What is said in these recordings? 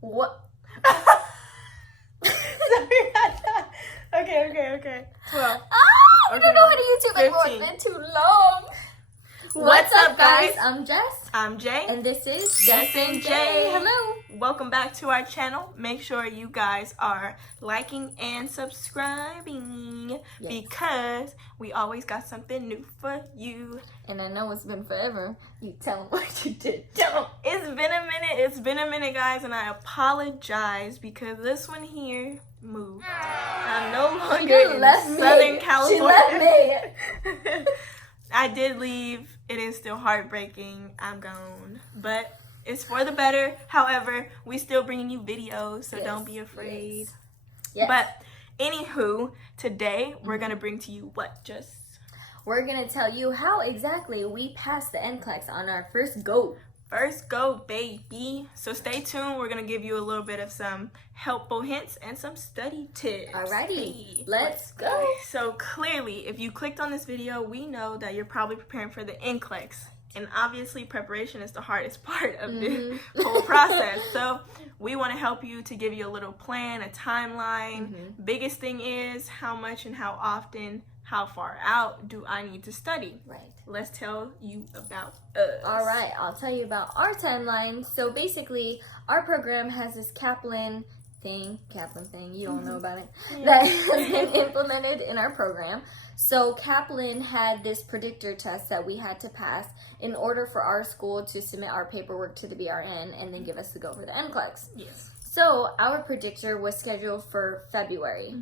What? Sorry about that. Okay. 12. I don't know how to YouTube anymore. It's been too long. What's up, guys? I'm Jess. I'm Jay. And this is Jess and Jay. Hello. Welcome back to our channel. Make sure you guys are liking and subscribing because we always got something new for you. And I know it's been forever. You tell them what you did. It's been a minute, guys, and I apologize because this one here moved. I'm no longer in Southern California. She left me. I did leave. It is still heartbreaking. I'm gone. But it's for the better. However, we still bringing you videos, so don't be afraid. Yes. But anywho, today we're going to bring to you what, Just? We're going to tell you how exactly we passed the NCLEX on our first go. First go, baby. So stay tuned. We're going to give you a little bit of some helpful hints and some study tips. Alrighty, let's go. So clearly, if you clicked on this video, we know that you're probably preparing for the NCLEX. And obviously, preparation is the hardest part of the whole process. So we want to help you to give you a little plan, a timeline. Biggest thing is how much and how often, how far out do I need to study? Right. Let's tell you about us. All right, I'll tell you about our timeline. So basically, our program has this Kaplan thing, you don't know about it, that has been implemented in our program. So Kaplan had this predictor test that we had to pass in order for our school to submit our paperwork to the BRN and then give us the go for the NCLEX. Yes. So our predictor was scheduled for February.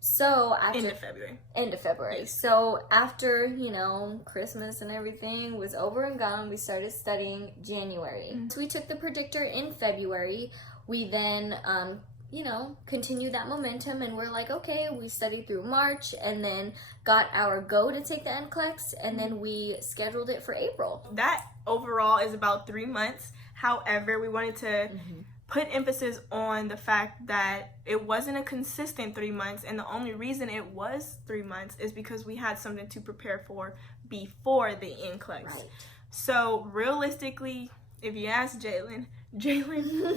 So after end of February. Yes. So after, Christmas and everything was over and gone, we started studying January. So we took the predictor in February. We then continue that momentum, and we're like, okay, we studied through March and then got our go to take the NCLEX, and then we scheduled it for April. That overall is about 3 months. However, we wanted to put emphasis on the fact that it wasn't a consistent 3 months, and the only reason it was 3 months is because we had something to prepare for before the NCLEX. Right. So realistically, if you ask Jaelyn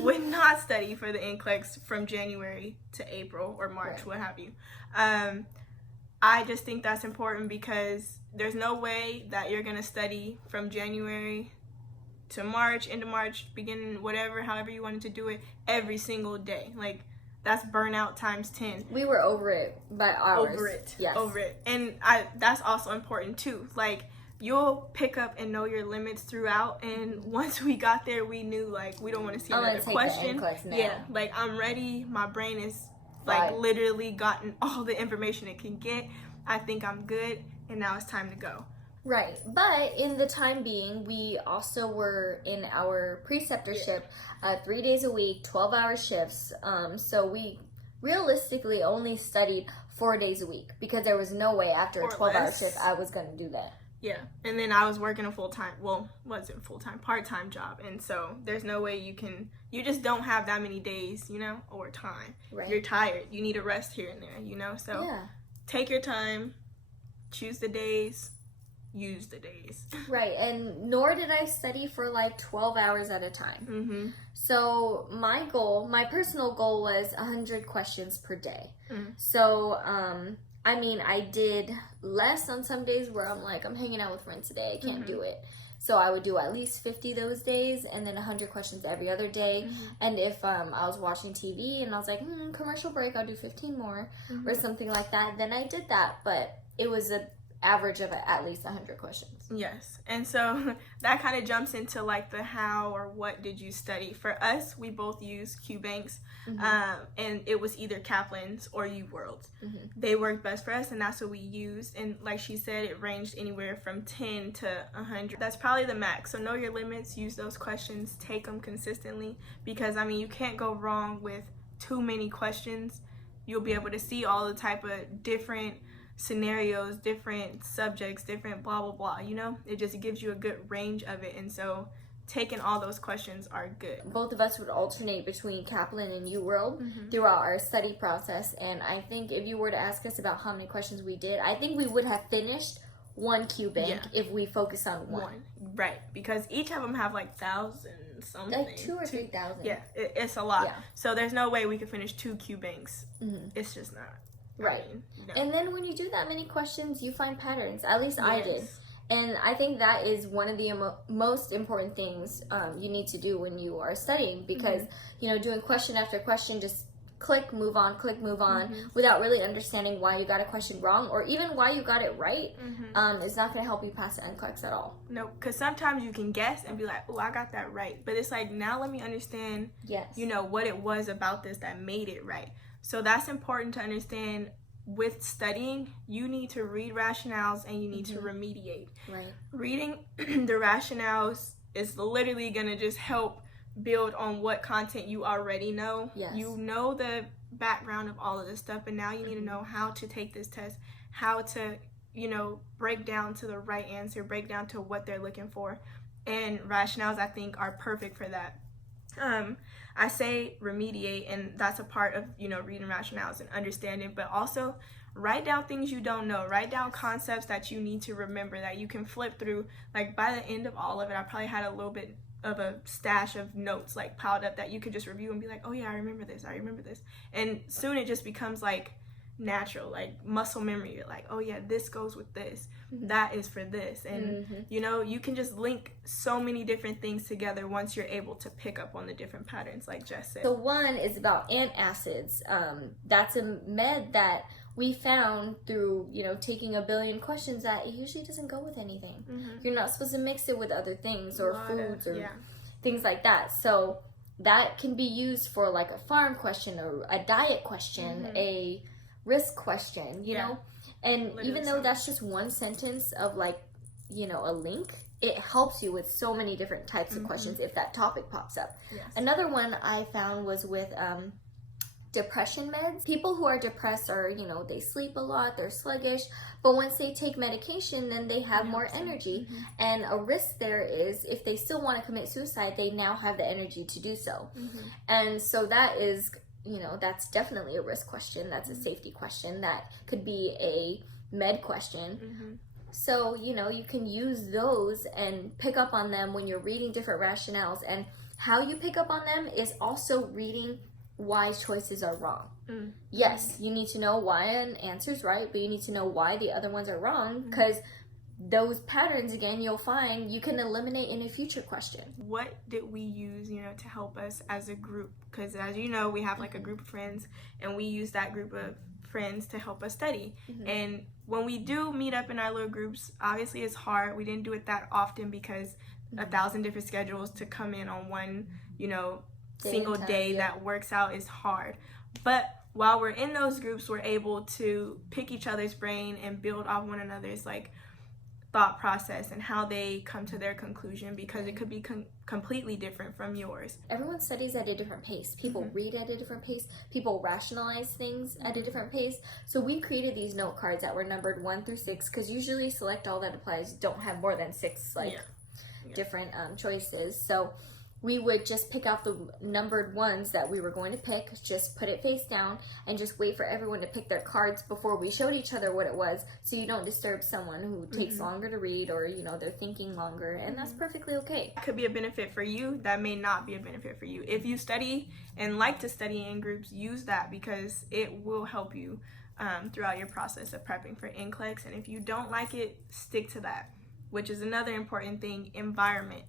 would not study for the NCLEX from January to April or March, what have you. I just think that's important because there's no way that you're going to study from January to March, into March, beginning, however you wanted to do it, every single day. Like, that's burnout times 10. We were over it by hours. Over it. And that's also important too. Like, you'll pick up and know your limits throughout, and once we got there, we knew, like, we don't want to see another question. Yeah, like, I'm ready. My brain is, like, literally gotten all the information it can get. I think I'm good, and now it's time to go. Right, but in the time being, we also were in our preceptorship 3 days a week, 12-hour shifts. So we realistically only studied 4 days a week because there was no way after a 12-hour shift I was going to do that. Yeah, and then I was working a part-time job, and so there's no way you just don't have that many days, or time. Right. You're tired. You need a rest here and there, so take your time, choose the days, use the days. Right, and nor did I study for like 12 hours at a time. So my personal goal was 100 questions per day. So, I did less on some days where I'm hanging out with friends today. I can't do it. So I would do at least 50 those days and then 100 questions every other day. And if I was watching TV and I was like, commercial break, I'll do 15 more or something like that, then I did that. But it was an average of at least 100 questions. Yes. And so that kind of jumps into like the how or what did you study. For us, we both use QBanks, and it was either Kaplan's or UWorld's. They worked best for us, and that's what we used. And like she said, it ranged anywhere from 10 to 100. That's probably the max. So know your limits, use those questions, take them consistently, because you can't go wrong with too many questions. You'll be able to see all the type of different scenarios, different subjects, different blah blah blah, it just gives you a good range of it. And so taking all those questions are good. Both of us would alternate between Kaplan and UWorld throughout our study process, and I think if you were to ask us about how many questions we did, I think we would have finished one QBank if we focus on one. Right, because each of them have like thousands something. Like 2,000 or 3,000. Yeah, it's a lot. Yeah. So there's no way we could finish 2 Q banks. It's just not. Right. I mean, no. And then when you do that many questions, you find patterns. At least I did. And I think that is one of the most important things you need to do when you are studying, because, you know, doing question after question, just click, move on, without really understanding why you got a question wrong or even why you got it right, is not going to help you pass the NCLEX at all. No, because sometimes you can guess and be like, oh, I got that right. But it's like, now let me understand, you know, what it was about this that made it right. So that's important to understand. With studying, you need to read rationales and you need to remediate. Right. Reading the rationales is literally going to just help build on what content you already know. Yes. You know the background of all of this stuff, but now you need to know how to take this test, how to, you know, break down to the right answer, break down to what they're looking for. And rationales, I think, are perfect for that. I say remediate, and that's a part of, you know, reading rationales and understanding, but also write down things you don't know. Write down concepts that you need to remember that you can flip through. Like, by the end of all of it, I probably had a little bit of a stash of notes like piled up that you could just review and be like, oh yeah, I remember this. And soon it just becomes like natural, like muscle memory. You're like, oh yeah, this goes with this, that is for this. And you know, you can just link so many different things together once you're able to pick up on the different patterns, like Jess said. So one is about antacids. That's a med that we found through, you know, taking a billion questions that it usually doesn't go with anything. You're not supposed to mix it with other things or foods or things like that. So that can be used for like a farm question or a diet question, a risk question, you know. And literally, even though that's just one sentence of like, you know, a link, it helps you with so many different types of questions if that topic pops up. Another one I found was with depression meds. People who are depressed are, you know, they sleep a lot, they're sluggish, but once they take medication, then they have more energy. And a risk there is if they still want to commit suicide, they now have the energy to do so. And so that is, you know, that's definitely a risk question. That's a safety question. That could be a med question. So, you know, you can use those and pick up on them when you're reading different rationales. And how you pick up on them is also reading why choices are wrong. Yes, you need to know why an answer is right, but you need to know why the other ones are wrong, because those patterns, again, you'll find you can eliminate in a future question. What did we use, you know, to help us as a group? Because as you know, we have like a group of friends, and we use that group of friends to help us study. And when we do meet up in our little groups, obviously it's hard. We didn't do it that often because 1,000 different schedules to come in on one, you know, single day that works out is hard. But while we're in those groups, we're able to pick each other's brain and build off one another's like thought process and how they come to their conclusion, because it could be completely different from yours. Everyone studies at a different pace. People read at a different pace. People rationalize things at a different pace. So we created these note cards that were numbered 1 through 6, because usually Select All That Applies don't have more than 6 like different choices. So we would just pick out the numbered ones that we were going to pick, just put it face down, and just wait for everyone to pick their cards before we showed each other what it was, so you don't disturb someone who takes longer to read, or, you know, they're thinking longer, and that's perfectly okay. It could be a benefit for you. That may not be a benefit for you. If you study and like to study in groups, use that, because it will help you throughout your process of prepping for NCLEX. And if you don't like it, stick to that, which is another important thing, environment.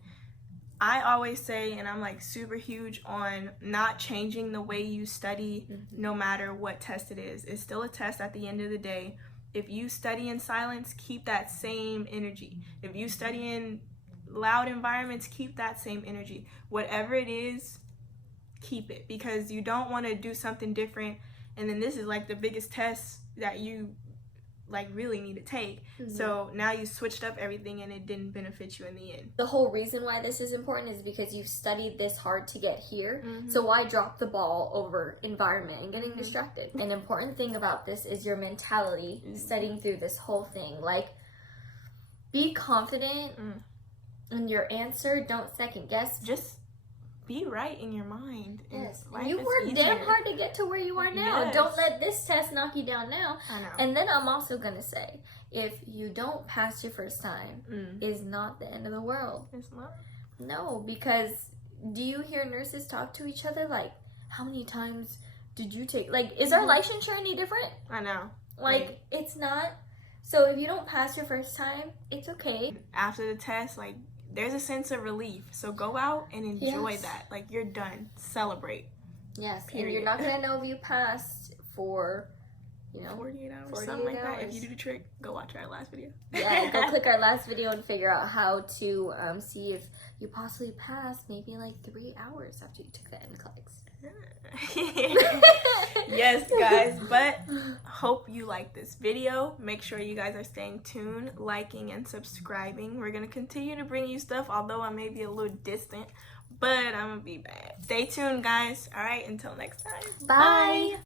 I always say, and I'm like super huge on not changing the way you study no matter what test it is. It's still a test at the end of the day. If you study in silence, keep that same energy. If you study in loud environments, keep that same energy. Whatever it is, keep it, because you don't want to do something different. And then this is like the biggest test that you like really need to take. So now you switched up everything and it didn't benefit you in the end. The whole reason why this is important is because you've studied this hard to get here. So why drop the ball over environment and getting distracted? An important thing about this is your mentality studying through this whole thing. Like, be confident in your answer. Don't second guess. Just be right in your mind. Yes. You worked damn hard to get to where you are now. Yes. Don't let this test knock you down now. I know. And then I'm also going to say, if you don't pass your first time, is not the end of the world. It's not? No, because do you hear nurses talk to each other? Like, how many times did you take? Like, is our licensure any different? I know. Like, it's not. So if you don't pass your first time, it's okay. After the test, like, there's a sense of relief. So go out and enjoy that. Like, you're done. Celebrate. Yes, Period. and you're not going to know if you passed for, 48 hours, 48 something like hours. that. If you do the trick, go watch our last video. Yeah, go click our last video and figure out how to see if you possibly passed maybe like 3 hours after you took the NCLEX. Yes, guys, but hope you like this video. Make sure you guys are staying tuned, liking and subscribing. We're gonna continue to bring you stuff, although I may be a little distant, but I'm gonna be back. Stay tuned, guys. All right, until next time. Bye.